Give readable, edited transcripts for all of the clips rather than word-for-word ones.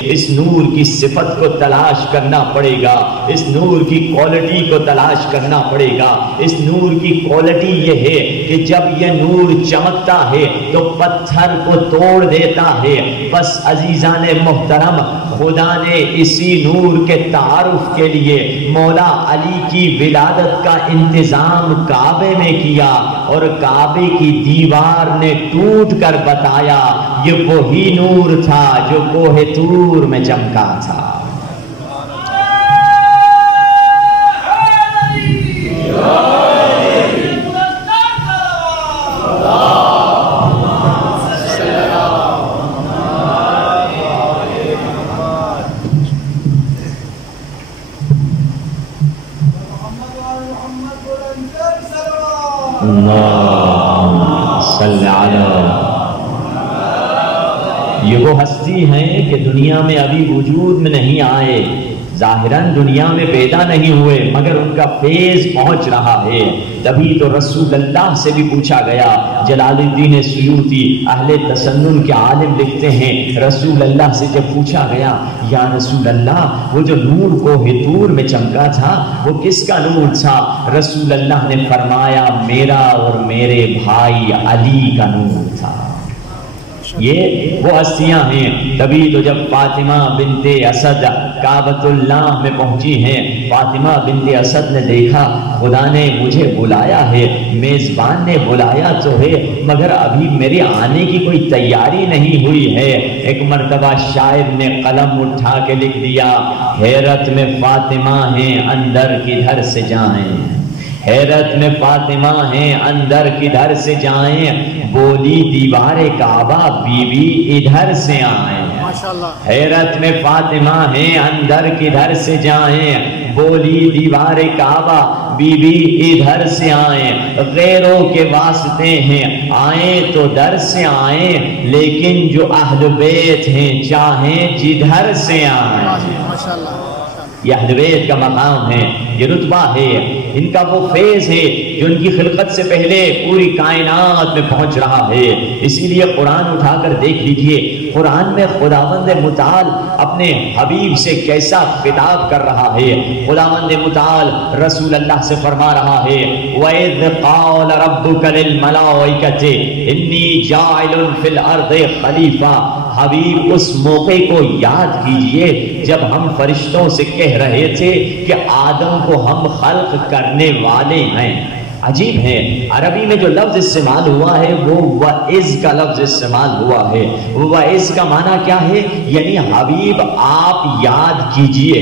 اس نور کی صفت کو تلاش کرنا پڑے گا، اس نور کی کوالٹی کو تلاش کرنا پڑے گا۔ اس نور کی کوالٹی یہ ہے کہ جب یہ نور چمکتا ہے تو پتھر کو توڑ دیتا ہے۔ بس عزیزان محترم، خدا نے اسی نور کے تعارف کے لیے مولا علی کی ولادت کا انتظام کعبے میں کیا، اور کعبے کی دیوار نے ٹوٹ کر بتایا یہ وہی نور تھا جو کوہ طور میں چمکا تھا۔ یہ وہ ہستی ہیں کہ دنیا میں ابھی وجود میں نہیں آئے، ظاہراً دنیا میں پیدا نہیں ہوئے، مگر ان کا فیض پہنچ رہا ہے۔ تبھی تو رسول اللہ سے بھی پوچھا گیا۔ جلال الدین سیوطی اہل تسنن کے عالم لکھتے ہیں، رسول اللہ سے جب پوچھا گیا یا رسول اللہ وہ جو نور کوہ طور میں چمکا تھا وہ کس کا نور تھا؟ رسول اللہ نے فرمایا میرا اور میرے بھائی علی کا نور تھا۔ یہ وہ ہستیاں ہیں۔ تبھی تو جب فاطمہ بنت اسد کعبۃ اللہ میں پہنچی ہیں، فاطمہ بنت اسد نے دیکھا خدا نے مجھے بلایا ہے، میزبان نے بلایا تو ہے مگر ابھی میرے آنے کی کوئی تیاری نہیں ہوئی ہے۔ ایک مرتبہ شاعر نے قلم اٹھا کے لکھ دیا، حیرت میں فاطمہ ہیں اندر کدھر سے جائیں، حیرت میں فاطمہ ہیں اندر کدھر سے جائیں، بولی دیوار کعبہ بی بی ادھر سے آئیں۔ حیرت میں فاطمہ ہیں اندر کدھر سے جائیں، بولی دیوار کعبہ بی بی ادھر سے آئیں، غیروں کے واسطے ہیں آئیں تو در سے آئیں، لیکن جو اہل بیت ہیں چاہیں جدھر سے آئیں۔ یہ اہل بیت کا مقام ہے، یہ رتبہ ہے، ان کا وہ فیض ہے جو ان کی خلقت سے پہلے پوری کائنات میں پہنچ رہا ہے۔ اسی لیے قرآن اٹھا کر دیکھ لیجئے، قرآن میں خداوند متعال اپنے حبیب سے کیسا خطاب کر رہا ہے۔ خداوند متعال رسول اللہ سے فرما رہا ہے وَإِذْ قَالَ رَبُّكَ لِلْمَلَائِكَةِ إِنِّي جَاعِلٌ فِي الْأَرْضِ خَلِيفَةً۔ حبیب اس موقع کو یاد کیجئے جب ہم فرشتوں سے کہہ رہے تھے کہ آدم کو ہم خلق کرنے والے ہیں۔ عجیب ہے، عربی میں جو لفظ استعمال ہوا ہے وہ وَإِذْ کا لفظ استعمال ہوا ہے۔ وَإِذْ کا معنی کیا ہے؟ یعنی حبیب آپ یاد کیجئے،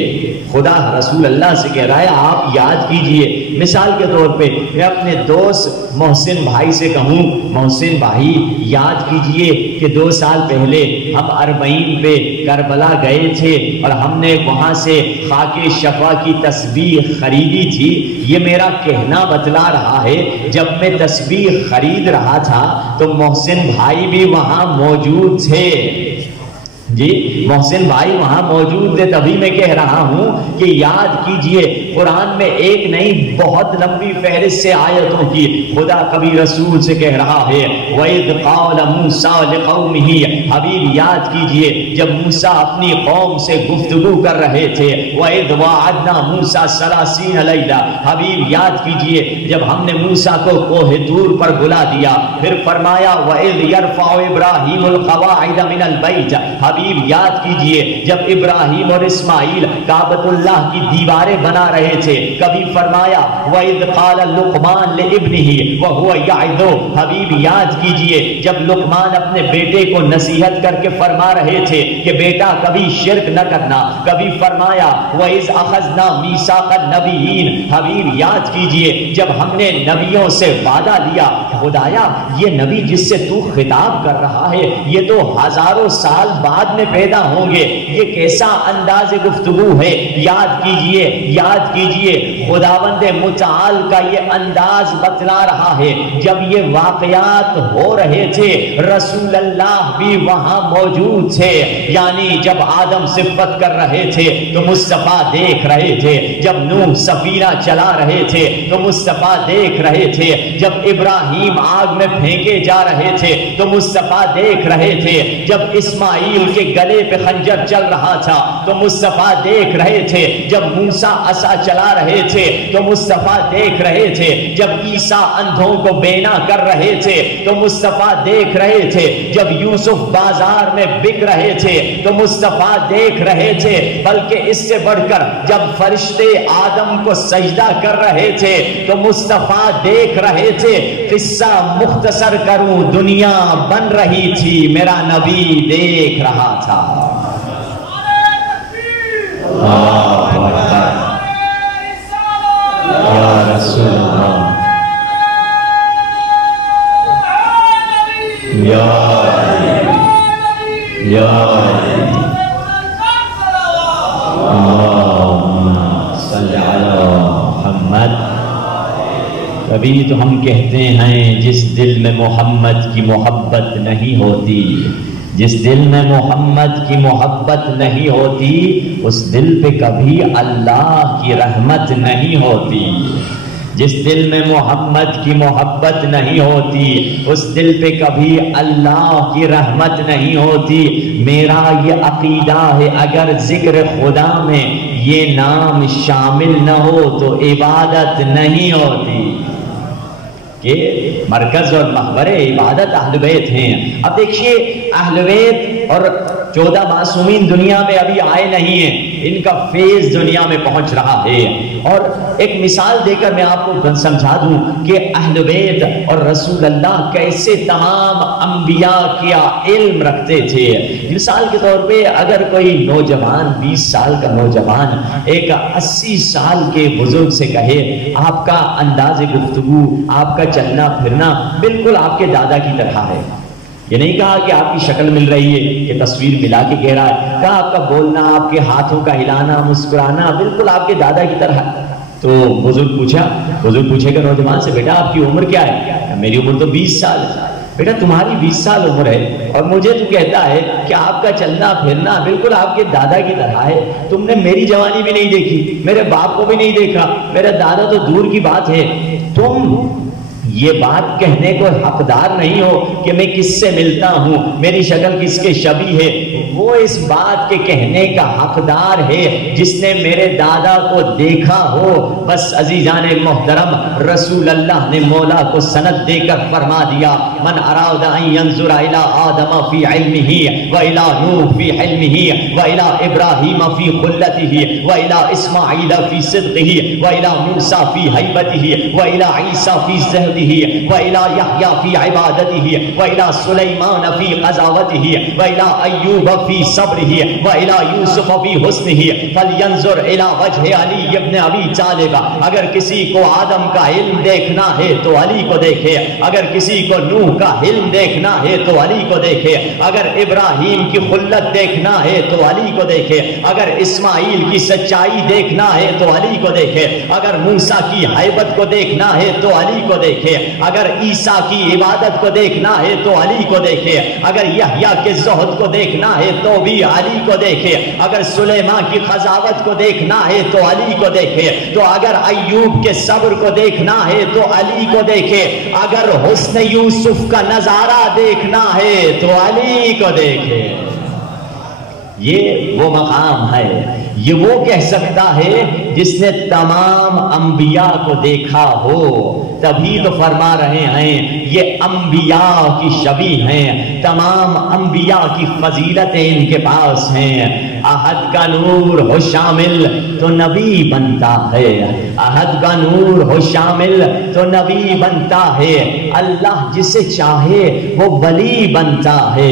خدا رسول اللہ سے کہہ رہا ہے آپ یاد کیجئے۔ مثال کے طور پہ میں اپنے دوست محسن بھائی سے کہوں محسن بھائی یاد کیجئے کہ 2 سال پہلے ہم اربعین پہ کربلا گئے تھے اور ہم نے وہاں سے خاک شفا کی تسبیح خریدی تھی۔ یہ میرا کہنا بتلا رہا ہے جب میں تسبیح خرید رہا تھا تو محسن بھائی بھی وہاں موجود تھے۔ جی محسن بھائی وہاں موجود تھے، تبھی میں کہہ رہا ہوں کہ یاد کیجئے قرآن میں ایک نہیں بہت لمبی فہرست سے آیتوں کی خدا کبھی رسول سے کہہ رہا ہے وَإِذْ قَالَ مُوسَىٰ لِقَوْمِهِ۔ حبیب یاد کیجئے جب موسیٰ اپنی قوم سے گفتگو کر رہے تھے وَإِذْ وَعَدْنَا مُوسَىٰ 30 لَيْلَةً۔ حبیب یاد کیجئے جب ہم نے موسیٰ کو کوہ طور پر بلا دیا، پھر فرمایا وَإِذْ يَرْفَعُ إِبْرَاهِيمُ الْقَوَاعِدَ مِنَ الْبَيْتِ۔ حبیب یاد کیجئے جب ابراہیم اور اسماعیل کعبۃ اللہ کی دیواریں بنا رہے تھے، کبھی فرمایا وَإِذْ قَالَ لُقْمَانُ لِابْنِهِ وَهُوَ يَعِظُهُ۔ حبیب یاد کیجئے جب لقمان اپنے بیٹے کو نصیحت کر کے فرما رہے تھے کہ بیٹا کبھی شرک نہ کرنا، کبھی فرمایا وَإِذْ أَخَذْنَا مِيثَاقَ النَّبِيِّينَ۔ حبیب یاد کیجئے جب ہم نے نبیوں سے وعدہ لیا خدایا یہ نبی جس سے تو خطاب کر رہا ہے یہ تو ہزاروں سال بعد میں پیدا ہوں گے، یہ کیسا انداز گفتگو ہے۔ یاد کیجئے خداوند متعال کا یہ انداز بتلا رہا ہے. جب یہ واقعات ہو رہے تھے رسول اللہ بھی وہاں موجود تھے. یعنی جب آدم صفت کر رہے تھے تو مصطفیٰ دیکھ رہے تھے. جب نوح سفینہ چلا رہے تھے تو مصطفیٰ دیکھ رہے تھے. جب ابراہیم آگ میں پھینکے جا رہے تھے تو مصطفیٰ دیکھ رہے تھے. جب اسماعیل کے گلے پہ خنجر چل رہا تھا تو مصطفیٰ دیکھ رہے تھے. جب موسیٰ عصا چلا رہے تھے تو مصطفیٰ دیکھ رہے تھے. جب عیسیٰ اندھوں کو بینا کر رہے تھے تو مصطفیٰ دیکھ رہے تھے. جب یوسف بازار میں بک رہے تھے تو مصطفیٰ دیکھ رہے تھے. بلکہ اس سے بڑھ کر جب فرشتے آدم کو سجدہ کر رہے تھے تو مصطفیٰ دیکھ رہے تھے. قصہ مختصر کروں دنیا بن رہی تھی میرا نبی دیکھ رہا تھا. یا رسول اللہ یا صلی علی محمد. کبھی تو ہم کہتے ہیں جس دل میں محمد کی محبت نہیں ہوتی، جس دل میں محمد کی محبت نہیں ہوتی اس دل پہ کبھی اللہ کی رحمت نہیں ہوتی. جس دل میں محمد کی محبت نہیں ہوتی اس دل پہ کبھی اللہ کی رحمت نہیں ہوتی. میرا یہ عقیدہ ہے اگر ذکر خدا میں یہ نام شامل نہ ہو تو عبادت نہیں ہوتی. کہ مرکز اور محور عبادت اہل بیت ہیں. اب دیکھیے اہل بیت اور 14 معصومین دنیا میں ابھی آئے نہیں ہیں، ان کا فیض دنیا میں پہنچ رہا ہے. اور ایک مثال دے کر میں آپ کو سمجھا دوں کہ اہل بیت اور رسول اللہ کیسے تمام انبیاء کیا علم رکھتے تھے. مثال کے طور پہ اگر کوئی نوجوان 20 سال کا نوجوان ایک 80 سال کے بزرگ سے کہے آپ کا انداز گفتگو، آپ کا چلنا پھرنا بالکل آپ کے دادا کی طرح ہے. یہ نہیں کہا کہ آپ کی شکل مل رہی ہے، یہ تصویر ملا کے کہہ رہا ہے. کہا آپ کا بولنا، آپ کے ہاتھوں کا ہلانا، مسکرانا بالکل آپ کے دادا کی طرح ہے. تو بزرگ پوچھے گا نوجوان سے بیٹا آپ کی عمر کیا ہے؟ میری عمر تو 20 سال ہے. بیٹا تمہاری 20 سال عمر ہے اور مجھے تو کہتا ہے کہ آپ کا چلنا پھرنا بالکل آپ کے دادا کی طرح ہے. تم نے میری جوانی بھی نہیں دیکھی، میرے باپ کو بھی نہیں دیکھا، میرا دادا تو دور کی بات ہے. تم یہ بات کہنے کو حقدار نہیں ہو کہ میں کس سے ملتا ہوں، میری شکل کس کے شبیہ ہے. وہ اس بات کے کہنے کا حقدار ہے جس نے میرے دادا کو دیکھا ہو. بس عزیزان محترم رسول اللہ نے مولا کو سند دے کر فرما دیا من اراد ان ينظر الى آدم في علمه والى نوح في حلمه والى ابراہیم في خلته والى اسماعیل في صدقه والى موسیٰ في هیبته والى عیسیٰ في زہده وإلى يحيى في عبادته وإلى سليمان في قضاوته وإلى أيوب في صبره وإلى يوسف في حسنه فلينظر إلى وجه علي ابن أبي طالب. اگر کسی کو آدم کا علم دیکھنا ہے تو علی کو دیکھے، اگر کسی کو نوح کا علم دیکھنا ہے تو علی کو دیکھے، اگر ابراہیم کی خلت دیکھنا ہے تو علی کو دیکھے، اگر اسماعیل کی سچائی دیکھنا ہے تو علی کو دیکھے، اگر موسیٰ کی ہیبت کو دیکھنا ہے تو علی کو دیکھے، اگر عیسیٰ کی عبادت کو دیکھنا ہے تو علی کو دیکھے، اگر یحییٰ کے زہد کو دیکھنا ہے تو بھی علی کو دیکھے، اگر سلیمان کی قضاوت کو دیکھنا ہے تو علی کو دیکھے، تو اگر ایوب کے صبر کو دیکھنا ہے تو علی کو دیکھے، اگر حسن یوسف کا نظارہ دیکھنا ہے تو علی کو دیکھے. یہ وہ مقام ہے، یہ وہ کہہ سکتا ہے جس نے تمام انبیاء کو دیکھا ہو. تبھی تو فرما رہے ہیں یہ انبیاء کی شبیہ ہیں، تمام انبیاء کی فضیلتیں ان کے پاس ہیں. احد کا نور ہو شامل تو نبی بنتا ہے، احد کا نور ہو شامل تو نبی بنتا ہے. اللہ جسے چاہے وہ ولی بنتا ہے.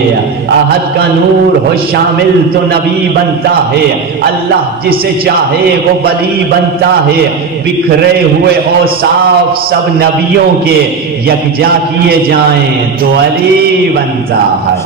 احد کا نور ہو شامل تو نبی بنتا ہے، اللہ جسے چاہے وہ ولی بنتا ہے. بکھرے ہوئے اوصاف سب نبیوں کے یکجا کیے جائیں تو علی بنتا ہے.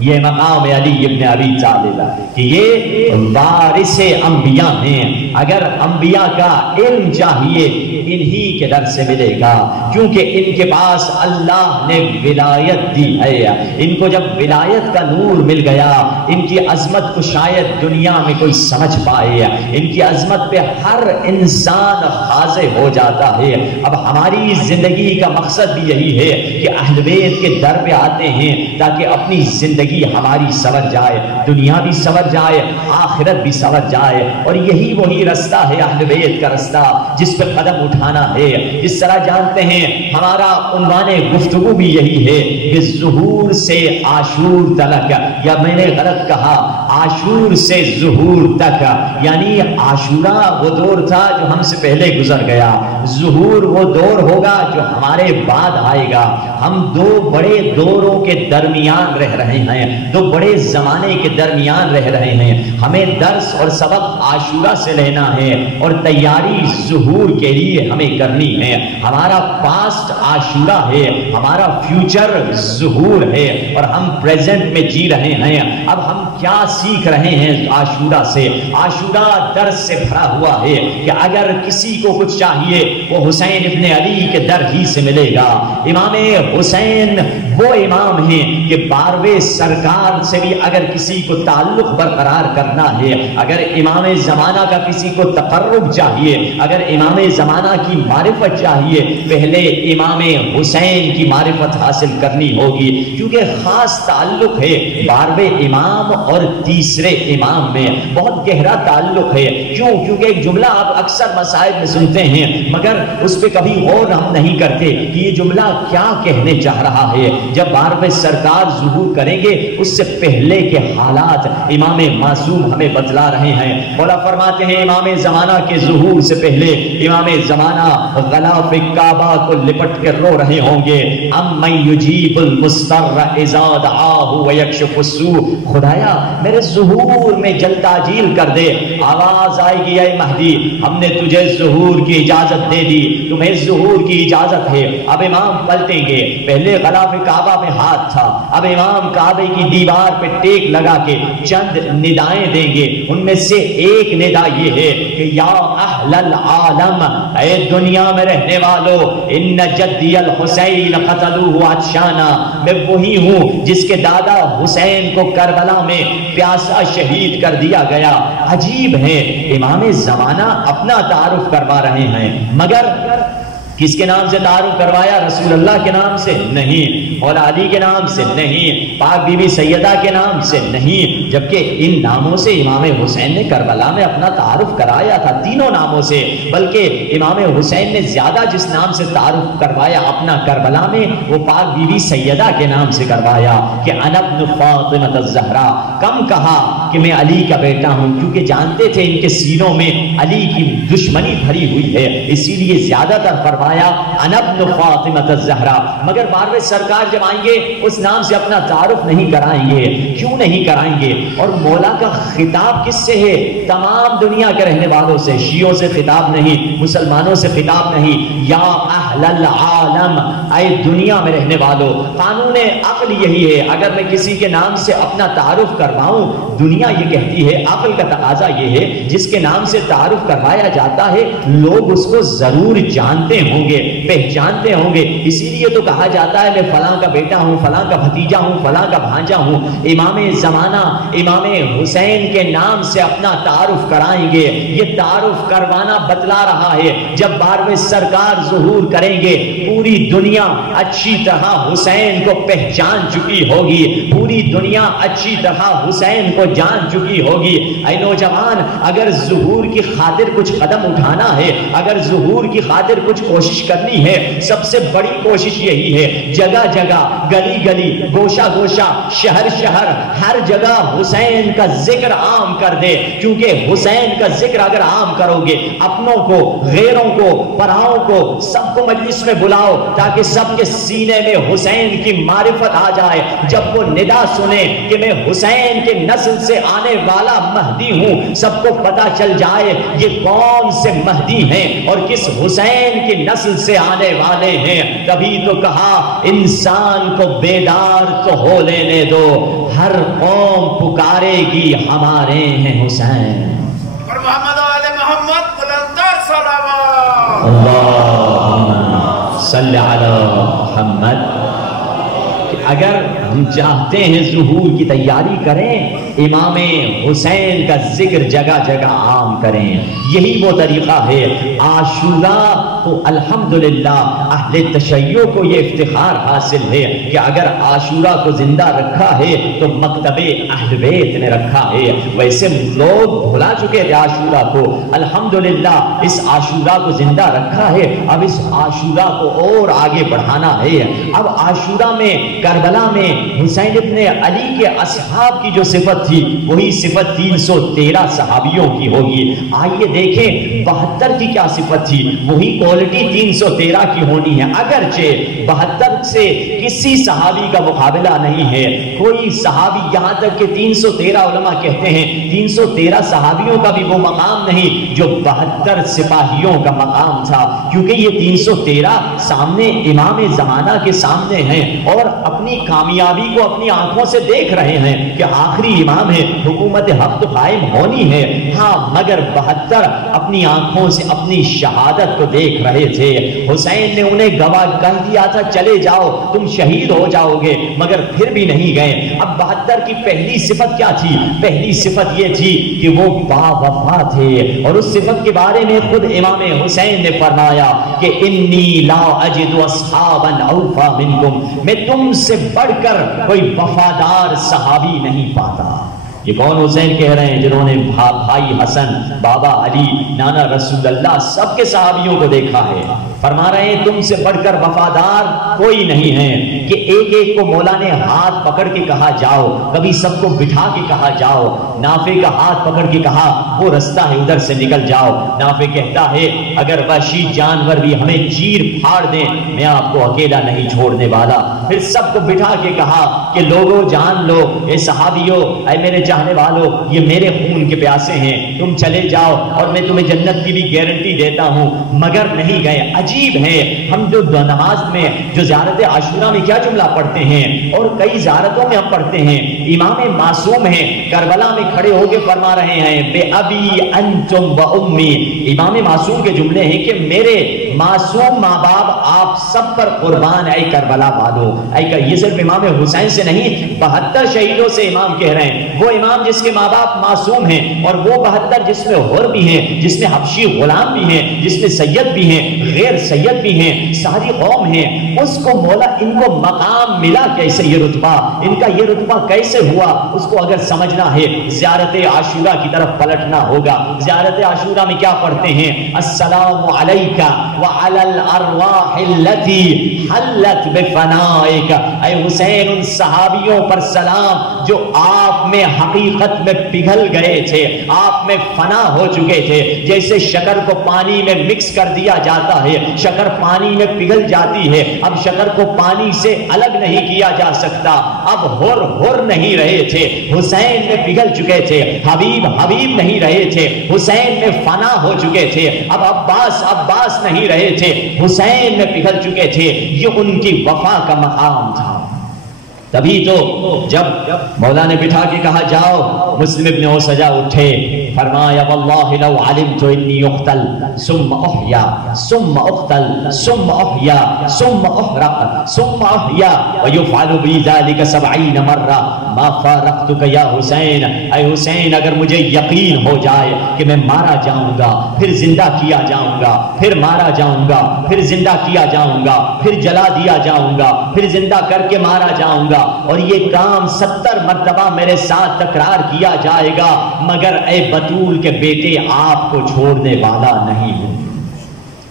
یہ مقام علی ابن ابی طالب کہ یہ وارث انبیاء ہیں. اگر انبیاء کا علم چاہیے انہی کے در سے ملے گا، کیونکہ ان کے پاس اللہ نے ولایت دی ہے۔ ان کو جب ولایت کا نور مل گیا، ان کی عظمت کو شاید دنیا میں کوئی سمجھ پائے، ان کی عظمت پہ ہر انسان خاضع ہو جاتا ہے۔ اب ہماری زندگی کا مقصد بھی یہی ہے کہ اہل بیت کے در پہ آتے ہیں تاکہ اپنی زندگی ہماری سنور جائے، دنیا بھی سنور جائے، آخرت بھی سنور جائے، اور یہی وہی رستہ ہے اہل بیت کا رستہ جس پہ قدم اٹھانا ہے۔ اس طرح جانتے ہیں ہمارا عنوان گفتگو بھی یہی ہے کہ ظہور سے عاشور تک، یا میں نے غلط کہا عاشور سے ظہور تک، یعنی عاشورہ وہ دور تھا جو ہم سے پہلے گزر گیا، ظہور وہ دور ہوگا جو ہمارے بعد آئے گا۔ ہم دو بڑے دوروں کے درمیان رہ رہے ہیں، دو بڑے زمانے کے درمیان رہ رہے ہیں۔ ہمیں درس اور سبق عاشورہ سے لینا ہے اور تیاری ظہور کے لیے ہمیں کرنی ہے۔ ہمارا پاسٹ عاشورہ ہے، ہمارا فیوچر ظہور ہے، اور ہم پریزنٹ میں جی رہے ہیں۔ اب ہم کیا سیکھ رہے ہیں عاشورہ سے؟ عاشورہ درس سے بھرا ہوا ہے کہ اگر کسی کو کچھ چاہیے وہ حسین ابن علی کے در ہی سے ملے گا۔ امام حسین وہ امام ہیں کہ 12ویں سرکار سے بھی اگر کسی کو تعلق برقرار کرنا ہے، اگر امام زمانہ کا کسی کو تقرب چاہیے، اگر امام زمانہ کی معرفت چاہیے، پہلے امام حسین کی معرفت حاصل کرنی ہوگی، کیونکہ خاص تعلق ہے 12ویں امام اور تیسرے امام میں، بہت گہرا تعلق ہے۔ کیوں؟ کیونکہ ایک جملہ آپ اکثر مسائل میں سنتے ہیں مگر اس پہ کبھی غور ہم نہیں کرتے کہ یہ جملہ کیا کہنے چاہ رہا ہے۔ جب 12ویں سرکار ظہور کریں گے اس سے پہلے کے حالات امام معصوم ہمیں بتلا رہے ہیں۔ مولا فرماتے ہیں امام زمانہ کے ظہور سے پہلے امام زمانہ غلاف کعبہ کو لپٹ کر رو رہے ہوں گے، امن یجیب المضطر اذا دعاہ ویکشف السوء، خدایا میرے ظہور میں جلد تعجیل کر دے۔ آواز آئے گی اے مہدی ہم نے تجھے ظہور کی اجازت دے دی، تمہیں ظہور کی اجازت ہے۔ اب امام پلٹیں گے، پہلے غلاف کعبہ میں ہاتھ تھا، اب امام کعبے کی دیوار پہ ٹیک لگا کے چند ندائیں دیں گے۔ ان میں سے ایک ندا یہ ہے کہ یا اہل العالم، اے دنیا میں رہنے والو، ان جدی الحسین قتلوہ عطشانا، میں وہی ہوں جس کے دادا حسین کو کربلا میں پیاسا شہید کر دیا گیا۔ عجیب ہے امام زمانہ اپنا تعارف کروا رہے ہیں، مگر کس کے نام سے تعارف کروایا؟ رسول اللہ کے نام سے نہیں، مولا علی کے نام سے نہیں، پاک بی بی سیدہ کے نام سے نہیں، جبکہ ان ناموں سے امام حسین نے کربلا میں اپنا تعارف کرایا تھا، تینوں ناموں سے، بلکہ امام حسین نے زیادہ جس نام سے تعارف کروایا اپنا کربلا میں وہ پاک بی بی سیدہ کے نام سے کروایا کہ انا ابن فاطمہ الزہرا۔ کم کہا کہ میں علی کا بیٹا ہوں، کیونکہ جانتے تھے ان کے سینوں میں علی کی دشمنی بھری ہوئی ہے، اسی لیے زیادہ تر فرمایا انا ابن فاطمہ الزہرا۔ مگر 12ویں سرکار جب آئیں گے اس نام سے اپنا تعارف نہیں کرائیں گے۔ کیوں نہیں کرائیں گے؟ اور مولا کا خطاب کس سے ہے؟ تمام دنیا کے رہنے والوں سے، شیعوں سے خطاب نہیں، مسلمانوں سے خطاب نہیں، یا اہل العالم، اے دنیا میں رہنے والوں۔ قانون عقل یہی ہے، اگر میں کسی کے نام سے اپنا تعارف کرواؤں، دنیا یہ کہتی ہے، عقل کا تقاضا یہ ہے جس کے نام سے تعارف کروایا جاتا ہے لوگ اس کو ضرور جانتے ہوں گے، پہچانتے ہوں گے، اسی لیے تو کہا جاتا ہے میں فلاں کا بیٹا ہوں، فلاں کا بھتیجا ہوں، فلاں کا بھانجا ہوں۔ امام زمانہ امام حسین کے نام سے اپنا تعارف کرائیں گے، یہ تعارف کروانا بتلا رہا ہے جب 12ویں سرکار ظہور کریں گے پوری دنیا اچھی طرح حسین کو پہچان چکی ہوگی، پوری دنیا اچھی طرح حسین کو جان چکی ہوگی۔ اے نوجوان، اگر ظہور کی خاطر کچھ قدم اٹھانا ہے، اگر ظہور کی خاطر کچھ کوشش کرنی ہے، سب سے بڑی کوشش یہی ہے جگہ جگہ، گلی گلی، گوشہ گوشہ، شہر شہر، ہر جگہ حسین کا ذکر عام کر دے، کیونکہ حسین کا ذکر اگر عام کرو گے اپنوں کو، غیروں کو، پراؤں کو، سب کو مجلس میں بلاؤ تاکہ سب کے سینے میں حسین کی معرفت آ جائے۔ جب وہ ندا سنے کہ میں حسین کے نسل سے آنے والا مہدی ہوں، سب کو پتہ چل جائے یہ کون سے مہدی ہیں اور کس حسین کی نسل سے آنے والے ہیں۔ تبھی تو کہا انسان کو بیدار تو ہو لینے دو، ہر قوم پکارے گی ہمارے ہیں حسین۔ اور محمد آل محمد صلی علی محمد. اگر ہم چاہتے ہیں ظہور کی تیاری کریں، امام حسین کا ذکر جگہ جگہ عام کریں. یہی وہ طریقہ ہے. عاشوراء کو الحمدللہ اہل تشیع کو یہ افتخار حاصل ہے کہ اگر عاشوراء کو زندہ رکھا ہے تو مکتب اہل بیت نے رکھا ہے. ویسے لوگ بھلا چکے تھے عاشوراء کو، الحمدللہ اس عاشوراء کو زندہ رکھا ہے. اب اس عاشوراء کو اور آگے بڑھانا ہے. اب عاشوراء میں کربلا میں حسین ابن علی کے اصحاب کی جو صفت تھی وہی صفت 313 صحابیوں کی ہوگی. آئیے دیکھیں 72 کی کیا صفت تھی، وہی کوالٹی 313 کی ہونی ہے. اگرچہ 72 سے کسی صحابی کا مقابلہ نہیں ہے. کوئی صحابی یہاں تک کہ 313 علماء کہتے ہیں 313 صحابیوں کا بھی وہ مقام نہیں جو 72 سپاہیوں کا مقام تھا، کیونکہ یہ 313 سامنے امام زمانہ کے سامنے ہیں اور اپنی کامیابی کو اپنی آنکھوں سے دیکھ رہے ہیں کہ آخری امام ہے، حکومت حق تو قائم ہونی ہے. ہاں مگر 72 اپنی آنکھوں سے اپنی شہادت کو دیکھ رہے تھے. حسین نے انہیں گواہ کہہ دیا تھا چلے جاؤ تم شہید ہو جاؤ گے، مگر پھر بھی نہیں گئے. اب 72 کی پہلی صفت کیا تھی؟ پہلی صفت یہ تھی کہ وہ با وفا تھے. اور اس صفت کے بارے میں خود امام حسین نے فرمایا کہ انی لا اجد اصحابا اوفا منکم، میں تم سے بڑھ کر کوئی وفادار صحابی نہیں پاتا. یہ کون حسین کہہ رہے ہیں جنہوں نے بھائی حسن، بابا علی، نانا رسول اللہ سب کے صحابیوں کو دیکھا ہے. فرما رہے ہیں تم سے بڑھ کر وفادار کوئی نہیں ہے کہ ایک ایک کو مولا نے ہاتھ پکڑ کے کہا جاؤ، کبھی سب کو بٹھا کے کہا جاؤ. نافع کا ہاتھ پکڑ کے کہا وہ رستہ ہے ادھر سے نکل جاؤ. نافع کہتا ہے اگر وحشی جانور بھی ہمیں چیر پھاڑ دیں میں آپ کو اکیلا نہیں چھوڑنے والا. پھر سب کو بٹھا کے کہا کہ لوگوں جان لو، اے صحابیوں، اے میرے چاہنے والوں، یہ میرے خون کے پیاسے ہیں، تم چلے جاؤ اور میں تمہیں جنت کی بھی گارنٹی دیتا ہوں. مگر نہیں گئے. عجیب ہے، ہم جو نماز میں جو زیارت عاشوراء میں کیا جملہ پڑھتے ہیں اور کئی زیارتوں میں ہم پڑھتے ہیں، امام معصوم ہیں کربلا میں کھڑے ہو کے فرما رہے ہیں بے ابی انتم و امی. امام معصوم کے جملے ہیں کہ میرے معصوم ماں باپ آپ سب پر قربان اے کربلا والو. یہ صرف امام حسین سے نہیں 72 شہیدوں سے امام کہہ رہے ہیں. وہ امام جس کے ماں باپ معصوم ہیں اور وہ 72 جس میں حر بھی ہیں، جس میں حبشی غلام بھی ہیں، جس میں سید بھی ہیں، غیر سید بھی ہیں، ساری قوم ہیں. اس کو مولا ان کو مقام ملا کیسے، یہ رتبہ ان کا یہ رتبہ کیسے ہوا، اس کو اگر سمجھنا ہے زیارت عاشوراء کی طرف پلٹنا ہوگا. زیارت عاشوراء میں کیا پڑھتے ہیں؟ السلام علیکہ وعلی الارواح التي حلت بفنائک. اے حسین ان صحابیوں پر سلام جو آپ میں حقیقت میں پگھل گئے تھے، آپ میں فنا ہو چکے تھے. جیسے شکر کو پانی میں مکس کر دیا جاتا ہے، شکر پانی میں پگھل جاتی ہے، اب شکر کو پانی سے الگ نہیں کیا جا سکتا. اب ہر نہیں رہے تھے، حسین میں پگھل چکے تھے. حبیب نہیں رہے تھے، حسین میں فنا ہو چکے تھے. اب عباس نہیں رہے تھے، حسین میں پگھل چکے تھے. یہ ان کی وفا کا مقام تھا. تبھی تو جب مولا نے بٹھا کے کہا جاؤ، مسلم ابن اوسجا اٹھے، فرمایا واللہ لو علمت انی اقتل ثم احیا ثم اقتل ثم احیا ثم احرق ثم احیا ويفعل بي ذلك 70 مرہ ما فارقتك یا حسین. اے حسین اگر مجھے یقین ہو جائے کہ میں مارا جاؤں گا، پھر زندہ کیا جاؤں گا، پھر مارا جاؤں گا، پھر زندہ کیا جاؤں گا، پھر جلا دیا جاؤں گا، پھر زندہ کر کے مارا جاؤں گا، اور یہ کام 70 مرتبہ میرے ساتھ تکرار کیا جائے گا، مگر اے بطول کے بیٹے آپ کو چھوڑنے والا نہیں ہوں.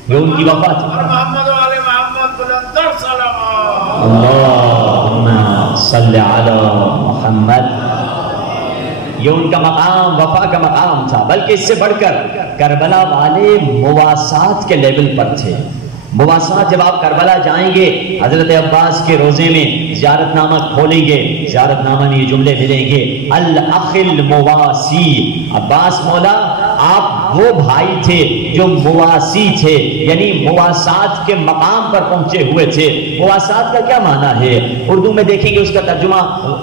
یہ ان کی وفا تھی. اللہم صلی علی محمد. یہ ان کا مقام وفا کا مقام تھا. بلکہ اس سے بڑھ کر کربلا والے مواسات کے لیول پر تھے. مواسات جب آپ کربلا جائیں گے حضرت عباس کے روزے میں زیارت نامہ کھولیں گے، زیارت نامہ میں یہ جملے ملیں گے الاخ المواسی. عباس مولا آپ وہ بھائی تھے جو مواسی تھے، یعنی مواسات کے مقام پر پہنچے ہوئے تھے۔ مواسات کا کیا معنی ہے؟ اردو میں دیکھیں گے اس کا ترجمہ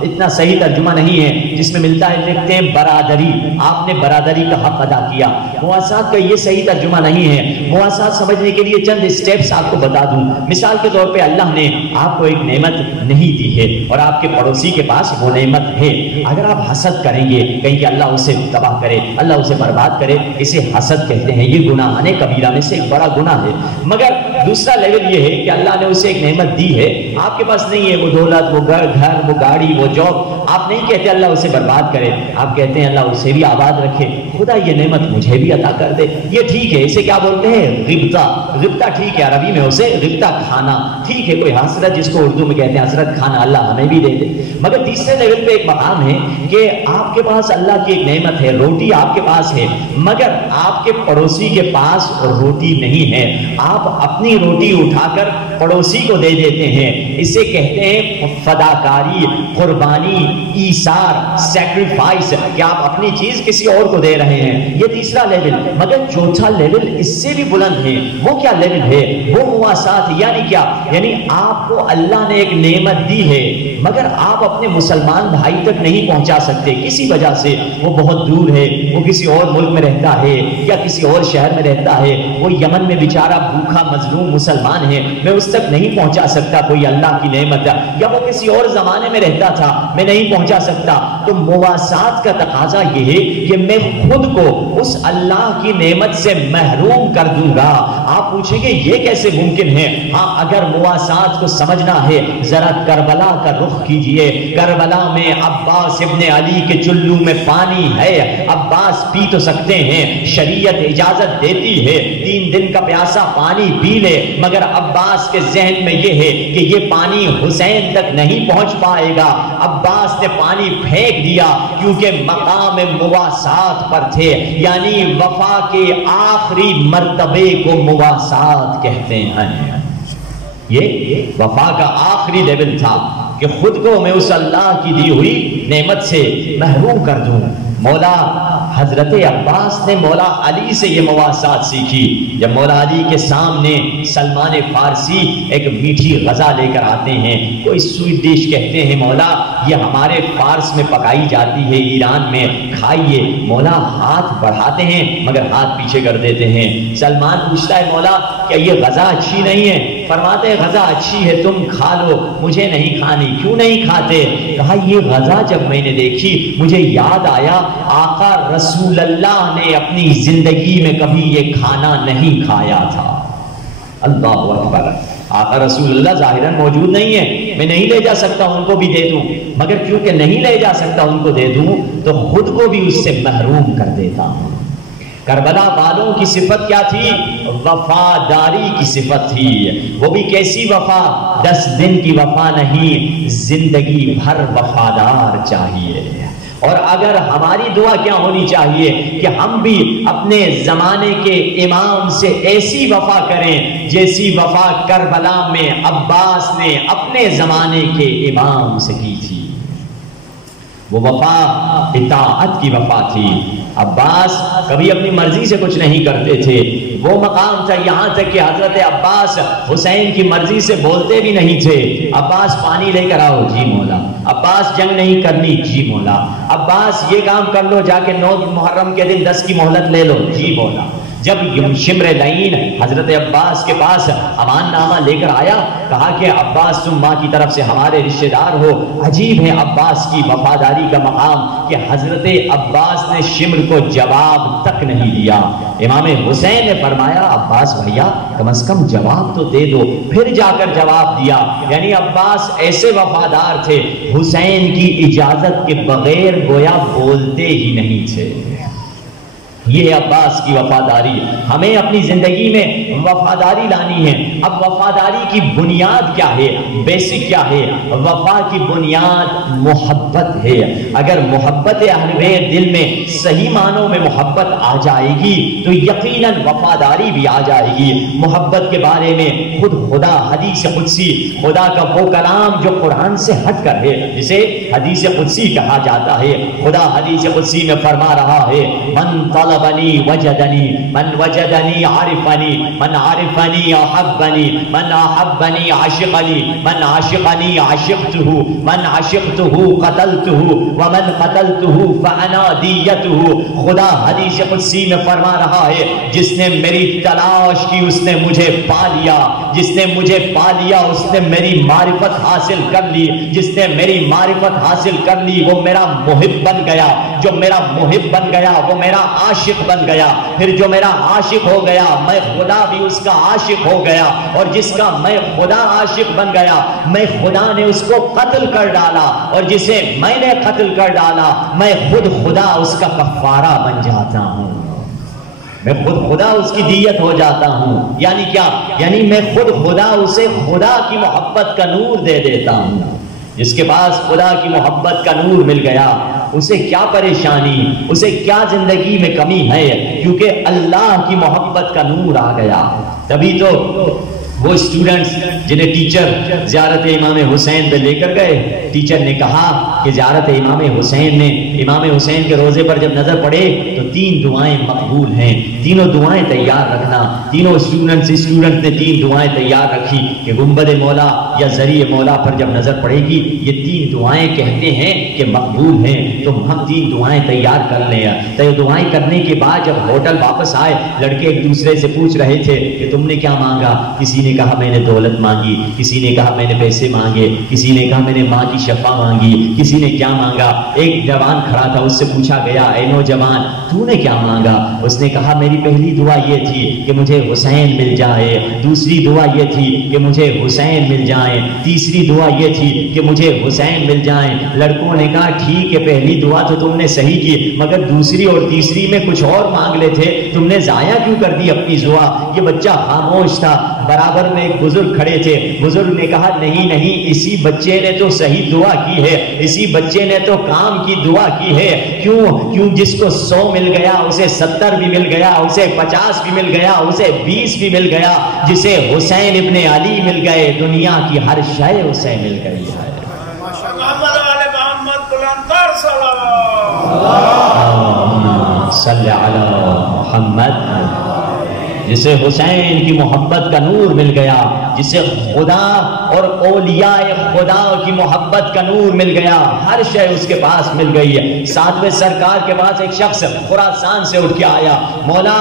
اتنا صحیح ترجمہ نہیں ہے، جس میں ملتا ہے لکھتے ہیں برادری، آپ نے برادری کا حق ادا کیا۔ مواسات کا یہ صحیح ترجمہ نہیں ہے۔ مواسات سمجھنے کے لیے چند اسٹیپس آپ کو بتا دوں۔ مثال کے طور پہ اللہ نے آپ کو ایک نعمت نہیں دی ہے اور آپ کے پڑوسی کے پاس وہ نعمت ہے، اگر آپ حسد کریں گے کہیں کہ اللہ اسے تباہ کرے، اللہ اسے برباد کرے، اسے حسد کہتے ہیں۔ یہ گناہ کبیرہ میں سے ایک بڑا گناہ ہے۔ مگر دوسرا لیول یہ ہے کہ اللہ نے اسے ایک نعمت دی ہے، آپ کے پاس نہیں ہے وہ دولت، وہ گھر، وہ گاڑی، وہ جاب، آپ نہیں کہتے اللہ اسے برباد کرے، آپ کہتے ہیں اللہ اسے بھی آباد رکھے، خدا یہ نعمت مجھے بھی عطا کر دے۔ یہ ٹھیک ہے، اسے کیا بولتے ہیں؟ غبطہ۔ غبطہ ٹھیک ہے، عربی میں اسے غبطہ کھانا ٹھیک ہے، کوئی حسرت جس کو اردو میں کہتے ہیں حسرت کھانا، اللہ ہمیں بھی دے دے۔ مگر تیسرے لیول پہ ایک مقام ہے کہ آپ کے پاس اللہ کی ایک نعمت ہے، روٹی آپ کے پاس ہے، مگر آپ کے پڑوسی کے پاس روٹی نہیں ہے، آپ اپنی روٹی اٹھا کر پڑوسی کو دے دیتے ہیں۔ اسے کہتے ہیں فداکاری، قربانی، ایثار، سیکریفائس، کہ آپ اپنی چیز کسی اور کو دے رہے ہیں۔ یہ تیسرا لیول۔ مگر چوتھا لیول اس سے بھی بلند ہے۔ وہ کیا لیول ہے؟ وہ مواسات، یعنی کیا؟ یعنی آپ کو اللہ نے ایک نعمت دی ہے مگر آپ اپنے مسلمان بھائی تک نہیں پہنچا سکتے کسی وجہ سے، وہ بہت دور ہے، وہ کسی اور ملک میں رہتا ہے یا کسی اور شہر میں رہتا ہے، وہ یمن میں بیچارہ بھوکا مظلوم مسلمان ہے، میں اس تک نہیں پہنچا سکتا کوئی اللہ کی نعمت، یا وہ کسی اور زمانے میں رہتا تھا، میں نہیں پہنچا سکتا۔ تو مواسات کا تقاضا یہ ہے کہ میں خود کو اس اللہ کی نعمت سے محروم کر دوں گا۔ آپ پوچھیں گے یہ کیسے ممکن ہے؟ ہاں، اگر مواسات کو سمجھنا ہے ذرا کربلا کا رخ کیجئے۔ کربلا میں عباس ابن علی کے چلو میں پانی ہے، عباس پی تو سکتے ہیں، شریعت اجازت دیتی ہے 3 دن کا پیاسا پانی پی لے، مگر عباس کے ذہن میں یہ ہے کہ یہ پانی حسین تک نہیں پہنچ پائے گا۔ عباس نے پانی پھینک دیا کیونکہ مقام مواسات پر تھے، یعنی وفا کے آخری مرتبے کو مواسات کہتے ہیں۔ یہ وفا کا آخری لیول تھا کہ خود کو میں اس اللہ کی دی ہوئی نعمت سے محروم کر دوں۔ مولا حضرت عباس نے مولا علی سے یہ مواسات سیکھی۔ جب مولا علی کے سامنے سلمان فارسی ایک میٹھی غذا لے کر آتے ہیں، کوئی سویٹ ڈش کہتے ہیں، مولا یہ ہمارے فارس میں پکائی جاتی ہے، ایران میں، کھائیے۔ مولا ہاتھ بڑھاتے ہیں مگر ہاتھ پیچھے کر دیتے ہیں۔ سلمان پوچھتا ہے مولا کیا یہ غذا اچھی نہیں ہے؟ فرماتے ہیں غذا اچھی ہے، تم کھا لو، مجھے نہیں کھانی۔ کیوں نہیں کھاتے؟ کہا یہ غذا جب میں نے دیکھی مجھے یاد آیا آقا رسول اللہ نے اپنی زندگی میں کبھی یہ کھانا نہیں کھایا تھا۔ اللہ اکبر۔ آقا رسول اللہ ظاہراً موجود نہیں ہے، میں نہیں لے جا سکتا ان کو بھی دے دوں، مگر کیونکہ نہیں لے جا سکتا ان کو دے دوں تو خود کو بھی اس سے محروم کر دیتا ہوں۔ کربلا والوں کی صفت کیا تھی؟ وفاداری کی صفت تھی۔ وہ بھی کیسی وفا؟ 10 دن کی وفا نہیں، زندگی بھر وفادار چاہیے۔ اور اگر ہماری دعا کیا ہونی چاہیے کہ ہم بھی اپنے زمانے کے امام سے ایسی وفا کریں جیسی وفا کربلا میں عباس نے اپنے زمانے کے امام سے کی تھی۔ وہ وفا اطاعت کی وفا تھی۔ عباس کبھی اپنی مرضی سے کچھ نہیں کرتے تھے۔ وہ مقام تھا یہاں تک کہ حضرت عباس حسین کی مرضی سے بولتے بھی نہیں تھے۔ عباس پانی لے کر آؤ، جی مولا۔ عباس جنگ نہیں کرنی، جی مولا۔ عباس یہ کام کر لو، جا کے 9 محرم کے دن 10 کی مہلت لے لو، جی مولا۔ جب شمر لعین حضرت عباس کے پاس امان نامہ لے کر آیا، کہا کہ عباس تم ماں کی طرف سے ہمارے رشتہ دار ہو۔ عجیب ہے عباس کی وفاداری کا مقام کہ حضرت عباس نے شمر کو جواب تک نہیں دیا۔ امام حسین نے فرمایا عباس بھیا کم از کم جواب تو دے دو، پھر جا کر جواب دیا۔ یعنی عباس ایسے وفادار تھے، حسین کی اجازت کے بغیر گویا بولتے ہی نہیں تھے۔ یہ عباس کی وفاداری۔ ہمیں اپنی زندگی میں وفاداری لانی ہے۔ اب وفاداری کی بنیاد کیا ہے؟ بیسک کیا ہے؟ وفا کی بنیاد محبت ہے۔ اگر محبت اہل بیت دل میں صحیح معنوں میں محبت آ جائے گی تو یقیناً وفاداری بھی آ جائے گی۔ محبت کے بارے میں خود خدا حدیث قدسی، خدا کا وہ کلام جو قرآن سے ہٹ کر ہے، جسے حدیث قدسی کہا جاتا ہے، خدا حدیث قدسی میں فرما رہا ہے من طلب طلبنی وجدنی، من وجدنی عرفنی، من عرفنی احبنی، من احبنی عشقنی، من عشقنی عشقتہ، من عشقتہ قتلتہ، ومن قتلتہ فانا دیتہ۔ خدا حدیث قدسی میں فرما رہا ہے جس نے میری تلاش کی اس نے مجھے پا لیا، جس نے مجھے پا لیا اس نے میری معرفت حاصل کر لی، جس نے میری معرفت حاصل کر لی وہ میرا محب بن گیا، جو میرا محب بن گیا وہ میرا عاشق بن گیا، پھر جو میرا عاشق ہو گیا میں خدا بھی اس کا عاشق ہو گیا، اور جس کا میں خدا عاشق بن گیا میں خدا نے اس کو قتل کر ڈالا، اور جسے میں نے قتل کر ڈالا میں خود خدا اس کا کفارہ بن جاتا ہوں، میں خود خدا اس کی دیت ہو جاتا ہوں۔ یعنی کیا؟ یعنی میں خود خدا اسے خدا کی محبت کا نور دے دیتا ہوں۔ جس کے پاس خدا کی محبت کا نور مل گیا اسے کیا پریشانی، اسے کیا زندگی میں کمی ہے، کیونکہ اللہ کی محبت کا نور آ گیا۔ تبھی تو وہ اسٹوڈنٹس جنہیں ٹیچر زیارت امام حسین پہ لے کر گئے، ٹیچر نے کہا کہ زیارت امام حسین نے امام حسین کے روزے پر جب نظر پڑے تو 3 دعائیں مقبول ہیں، تینوں دعائیں تیار رکھنا۔ تینوں اسٹوڈنٹس نے 3 دعائیں تیار رکھی کہ گنبد مولا یا ذریع مولا پر جب نظر پڑے گی یہ 3 دعائیں کہتے ہیں کہ مقبول ہیں، تو ہم 3 دعائیں تیار کر لیں۔ تو یہ دعائیں کرنے کے بعد جب ہوٹل واپس آئے لڑکے ایک دوسرے سے پوچھ رہے تھے کہ تم نے کیا مانگا؟ کسی نے کہا میں نے دولت مانگی، کسی نے کہا میں نے پیسے مانگے، کسی نے کہا میں نے ماں کی شفا مانگی، کسی نے کیا مانگا۔ ایک جوان کھڑا تھا، اس سے پوچھا گیا اے نوجوان تو نے کیا مانگا؟ اس نے کہا میری پہلی دعا یہ تھی کہ مجھے حسین مل جائے، دوسری دعا یہ تھی کہ مجھے حسین مل جائیں، تیسری دعا یہ تھی کہ مجھے حسین مل جائیں۔ لڑکوں نے کہا ٹھیک ہے پہلی دعا تو تم نے صحیح کی، مگر دوسری اور تیسری میں کچھ اور مانگ لے تھے، تم نے ضائع کیوں کر دی اپنی دعا؟ یہ بچہ خاموش تھا۔ برابر میں ایک بزرگ کھڑے تھے، بزرگ نے کہا نہیں نہیں اسی بچے نے تو صحیح دعا کی ہے، اسی بچے نے تو کام کی دعا کی ہے۔ کیوں جس کو 100 مل گیا اسے 70 بھی مل گیا، اسے 50 بھی مل گیا، اسے 20 بھی مل گیا، جسے حسین ابن علی مل گئے دنیا کی ہر شے اسے مل گئی ہے۔ محمد علی محمد بلندر صلی علی محمد۔ جسے حسین کی محبت کا نور مل گیا، جسے خدا اور اولیاء خدا کی محبت کا نور مل گیا، ہر شے اس کے پاس مل گئی ہے۔ 7ویں سرکار کے پاس ایک شخص خراسان سے اٹھ کے آیا، مولا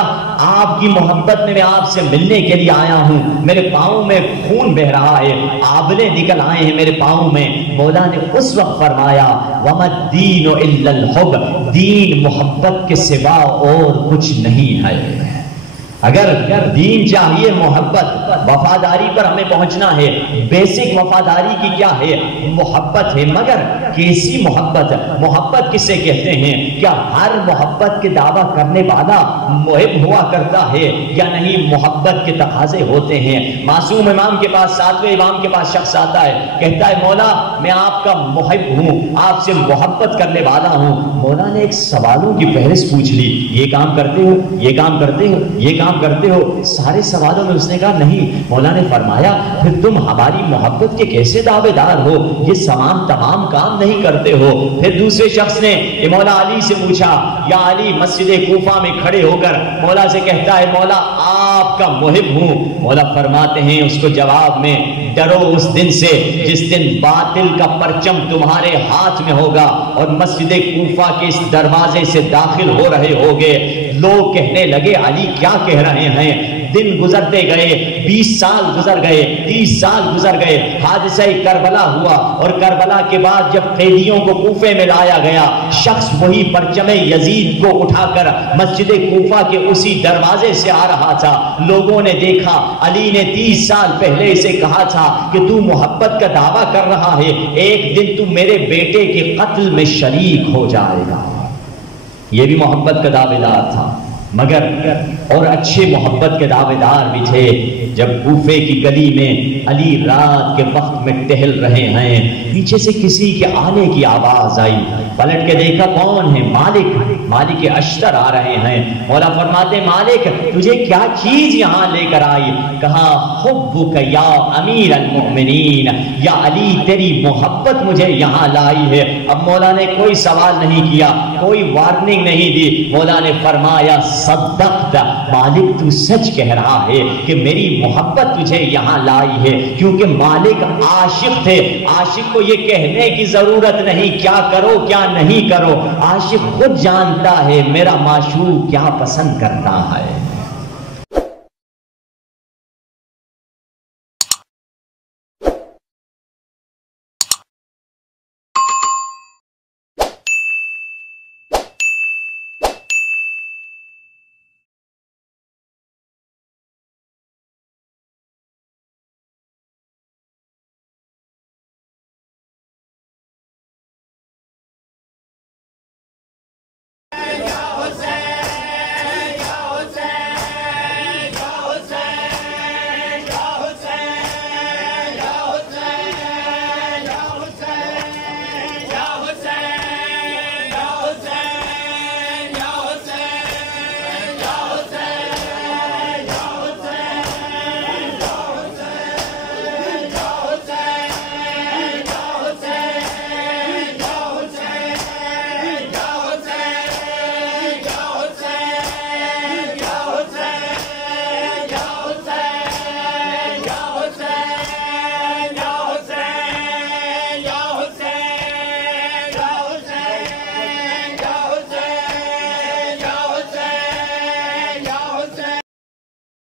آپ کی محبت میں آپ سے ملنے کے لیے آیا ہوں، میرے پاؤں میں خون بہ رہا ہے، آبلے نکل آئے ہیں میرے پاؤں میں۔ مولا نے اس وقت فرمایا وَمَا الدِّينُ إِلَّا الْحُبُّ، دین محبت کے سوا اور کچھ نہیں ہے۔ اگر دین چاہیے محبت، وفاداری پر ہمیں پہنچنا ہے۔ بیسک وفاداری کی کیا ہے؟ محبت ہے، مگر کیسی محبت؟ محبت کسے کہتے ہیں؟ کیا ہر محبت کے دعویٰ کرنے والا محب ہوا کرتا ہے یا نہیں؟ محبت کے تقاضے ہوتے ہیں۔ معصوم امام کے پاس، 7ویں امام کے پاس شخص آتا ہے، کہتا ہے مولا میں آپ کا محب ہوں، آپ سے محبت کرنے والا ہوں۔ مولا نے ایک سوالوں کی فہرست پوچھ لی، یہ کام کرتے ہو، یہ کام کرتے ہو، یہ کام کرتے ہو؟ سارے سوالوں میں اس نے کہا نہیں۔ مولا نے فرمایا پھر تم ہماری محبت کے کیسے دعوے دار ہو؟ یہ تمام کام نہیں کرتے ہو۔ پھر دوسرے شخص نے مولا علی سے پوچھا، یا علی مسجد کوفہ میں کھڑے ہو کر مولا سے کہتا ہے مولا آپ کا محب ہوں۔ مولا فرماتے ہیں اس کو جواب میں ڈرو اس دن سے جس دن باطل کا پرچم تمہارے ہاتھ میں ہوگا اور مسجد کوفہ کے اس دروازے سے داخل ہو رہے ہوگے۔ لوگ کہنے لگے علی کیا کہہ رہے ہیں؟ دن گزرتے گئے، 20 سال گزر گئے، 30 سال گزر گئے، حادثہ کربلا ہوا، اور کربلا کے بعد جب قیدیوں کو کوفے میں لایا گیا، شخص وہی پرچم یزید کو اٹھا کر مسجد کوفہ کے اسی دروازے سے آ رہا تھا۔ لوگوں نے دیکھا علی نے 30 سال پہلے اسے کہا تھا کہ تو محبت کا دعویٰ کر رہا ہے، ایک دن تو میرے بیٹے کے قتل میں شریک ہو جائے گا۔ یہ بھی محبت کا دعوے دار تھا، مگر اور اچھے محبت کے دعوے دار بھی تھے۔ جب کوفے کی گلی میں علی رات کے وقت میں ٹہل رہے ہیں، پیچھے سے کسی کے آنے کی آواز آئی، پلٹ کے دیکھا کون ہے؟ مالک اشتر آ رہے ہیں. مولا فرماتے مالک تجھے کیا چیز یہاں لے کر آئی؟ کہا حبک یا امیر المؤمنین، یا علی تیری محبت مجھے یہاں لائی ہے. اب مولا نے کوئی سوال نہیں کیا، کوئی وارننگ نہیں دی. مولا نے فرمایا صدقت، مالک تو سچ کہہ رہا ہے کہ میری محبت تجھے یہاں لائی ہے. کیونکہ مالک عاشق تھے، عاشق کو یہ کہنے کی ضرورت نہیں کیا کرو کیا نہیں کرو، عاشق خود جانتا ہے میرا معشوق کیا پسند کرتا ہے.